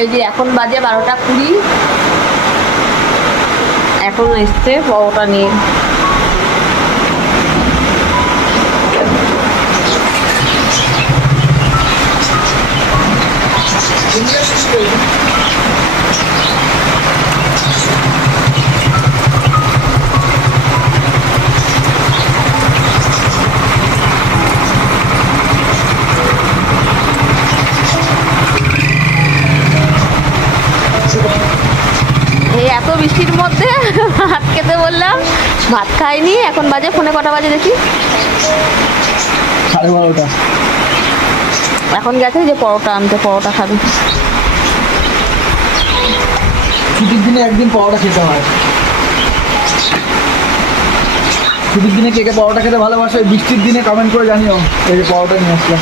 এই যে এখন বাজে 12টা 20, এখন এসছে পরোটা নিয়ে। এই এত বৃষ্টির মধ্যে ভাত খেতে বললাম, ভাত খাইনি। এখন বাজে ফোনে কটা বাজে দেখি, 12:30। এখন গেছে যে পরোটা আনতে, পরোটা খাবে। ছুটির দিনে একদিন পরোটা খেতে হয়। ছুটির দিনে কে কে পরোটা খেতে ভালোবাসে বৃষ্টির দিনে কমেন্ট করে জানিও। এই যে পরোটা নিয়ে আসলাম।